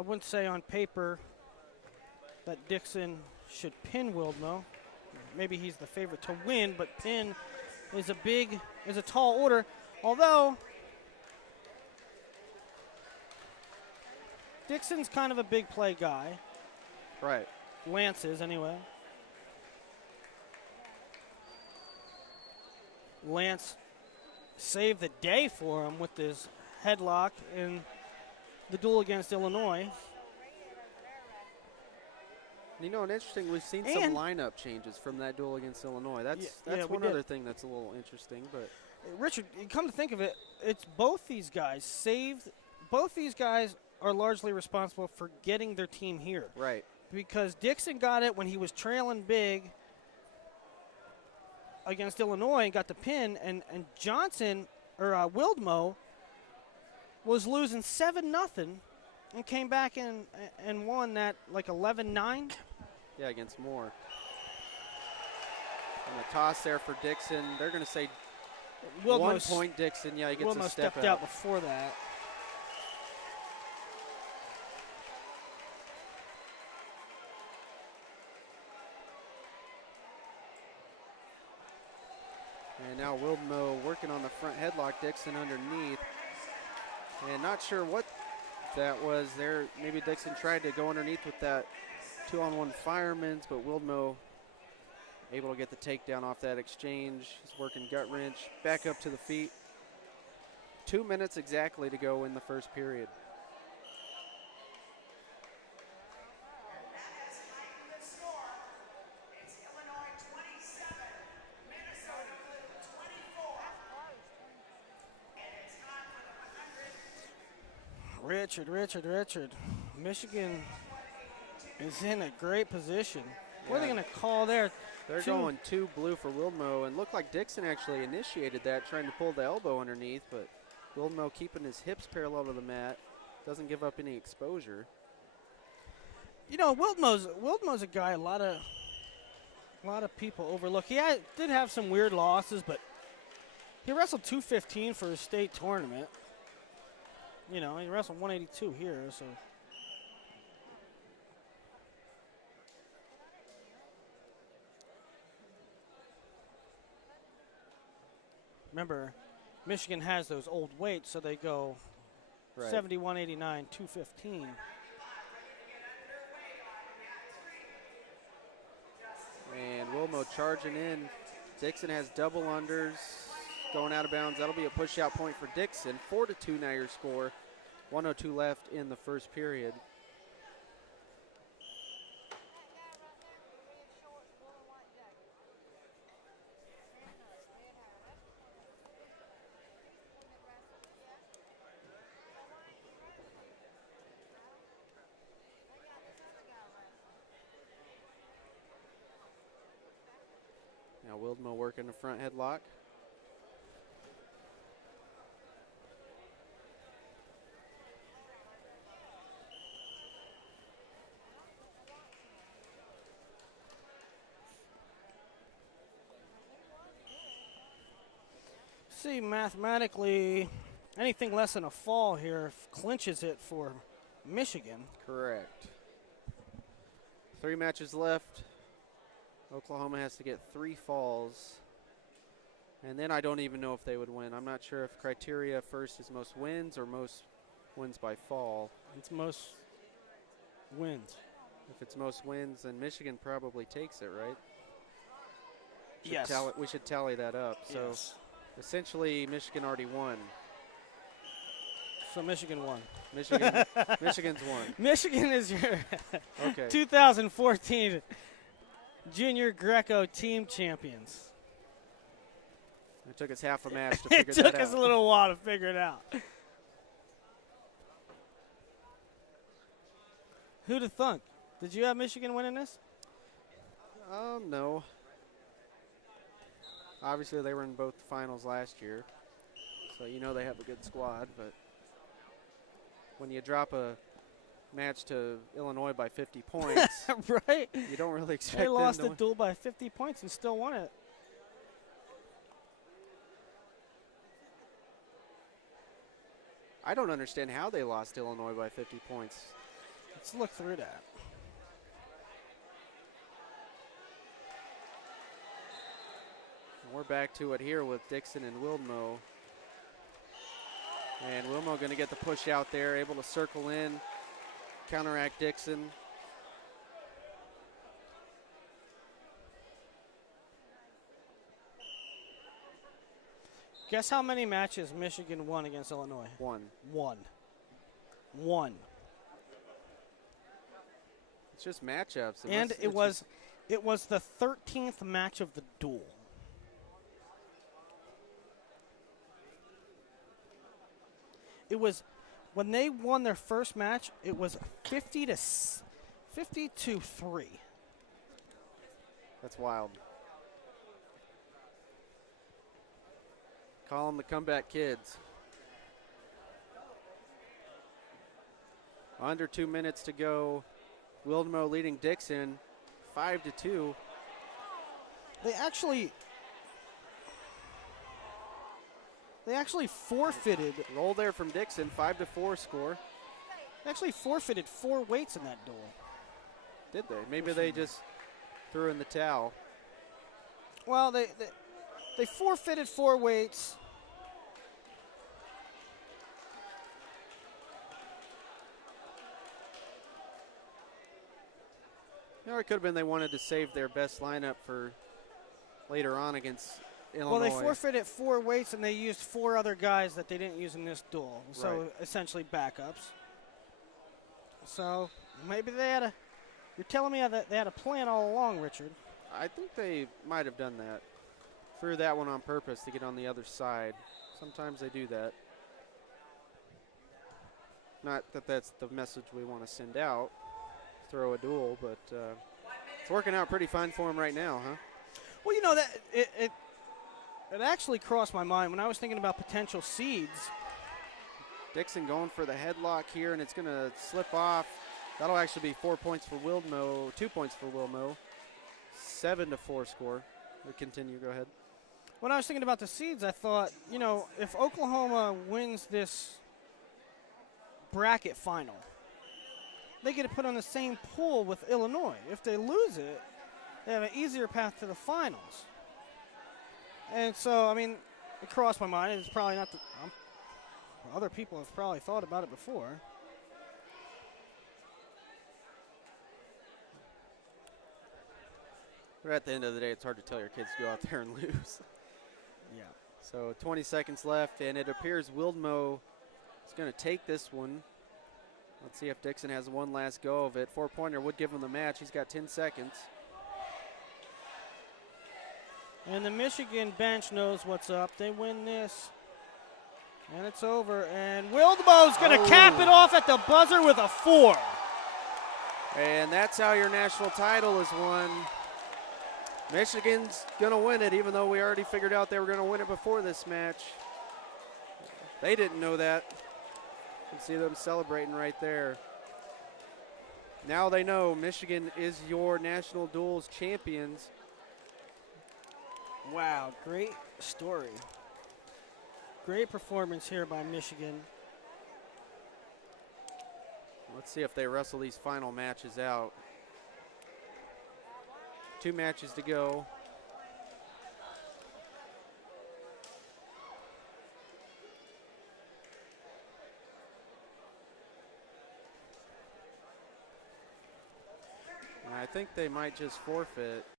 I wouldn't say on paper that Dixon should pin Wildmo. Maybe he's the favorite to win, but pin is a tall order. Although Dixon's kind of a big play guy. Right. Lance is, anyway. Lance saved the day for him with this headlock in the duel against Illinois. You know, and interesting, we've seen some lineup changes from that duel against Illinois. That's one other thing that's a little interesting. But Richard, come to think of it, it's both these guys saved. Both these guys are largely responsible for getting their team here. Right. Because Dixon got it when he was trailing big against Illinois and got the pin, and Johnson, or Wildmo, was losing 7-0 and came back and won that like 11-9. Yeah, against Moore. And a toss there for Dixon. They're going to say 1 point Dixon. Yeah, he gets Wildmo a step stepped out before that. And now Wildmo working on the front headlock, Dixon underneath. And not sure what that was there. Maybe Dixon tried to go underneath with that 2-on-1 fireman's, but Wildmo able to get the takedown off that exchange. He's working gut wrench, back up to the feet. 2 minutes exactly to go in the first period. Richard. Michigan is in a great position. What are they going to call there? They're going 2 blue for Wildmo, and looked like Dixon actually initiated that, trying to pull the elbow underneath, but Wildmo keeping his hips parallel to the mat, doesn't give up any exposure. You know, Wildmo's a guy a lot of people overlook. He did have some weird losses, but he wrestled 215 for his state tournament. You know, he wrestled 182 here, so. Remember, Michigan has those old weights, so they go 71, 89, 215. And Wildmo charging in. Dixon has double unders going out of bounds. That'll be a push-out point for Dixon. 4-2 now your score. 1:02 left in the first period. Now Wildmo working the front headlock. See, mathematically, anything less than a fall here clinches it for Michigan. Correct. 3 matches left. Oklahoma has to get 3 falls. And then I don't even know if they would win. I'm not sure if criteria first is most wins or most wins by fall. It's most wins. If it's most wins, then Michigan probably takes it, right? Yes. We should tally that up. So yes. Essentially, Michigan already won. So Michigan won. Michigan's won. Michigan is your okay. 2014 Junior Greco team champions. It took us half a match to figure that out. It took us a little while to figure it out. Who'd have thunk? Did you have Michigan winning this? No. Obviously, they were in both finals last year, so you know they have a good squad. But when you drop a match to Illinois by 50 points, right? You don't really expect they them lost to the win. duel by 50 points and still won it. I don't understand how they lost Illinois by 50 points. Let's look through that. We're back to it here with Dixon and Wildmo. And Wildmo going to get the push out there, able to circle in, counteract Dixon. Guess how many matches Michigan won against Illinois? One. One. It's just matchups. And it was the 13th match of the duel. It was when they won their first match, it was 50 to 3. That's wild. Call them the comeback kids. Under 2 minutes to go. Wildmo leading Dixon 5-2. They actually forfeited. Roll there from Dixon, 5-4 score. They actually forfeited 4 weights in that duel. Did they? Maybe they just threw in the towel. Well, they forfeited 4 weights. You know, it could have been they wanted to save their best lineup for later on against Illinois. Well, they forfeited 4 weights, and they used 4 other guys that they didn't use in this duel. So Right. essentially backups. So maybe they had you're telling me that they had a plan all along, Richard. I think they might have done that. Threw that one on purpose to get on the other side. Sometimes they do that. Not that that's the message we want to send out. Throw a duel, but it's working out pretty fine for him right now, huh? Well, you know, that it actually crossed my mind when I was thinking about potential seeds. Dixon going for the headlock here, and it's going to slip off. That'll actually be 4 points for Wildmo, 2 points for Wildmo. 7-4 score. We'll continue, go ahead. When I was thinking about the seeds, I thought, you know, if Oklahoma wins this bracket final, they get to put on the same pool with Illinois. If they lose it, they have an easier path to the finals. And so, I mean, it crossed my mind. It's probably not other people have probably thought about it before. But at the end of the day, it's hard to tell your kids to go out there and lose. Yeah. So 20 seconds left, and it appears Wildmo is going to take this one. Let's see if Dixon has one last go of it. 4-pointer would give him the match. He's got 10 seconds. And the Michigan bench knows what's up. They win this, and it's over. And Wildmo's going to cap it off at the buzzer with a 4. And that's how your national title is won. Michigan's going to win it, even though we already figured out they were going to win it before this match. They didn't know that. You can see them celebrating right there. Now they know Michigan is your national duels champions. Wow, great story. Great performance here by Michigan. Let's see if they wrestle these final matches out. 2 matches to go. And I think they might just forfeit.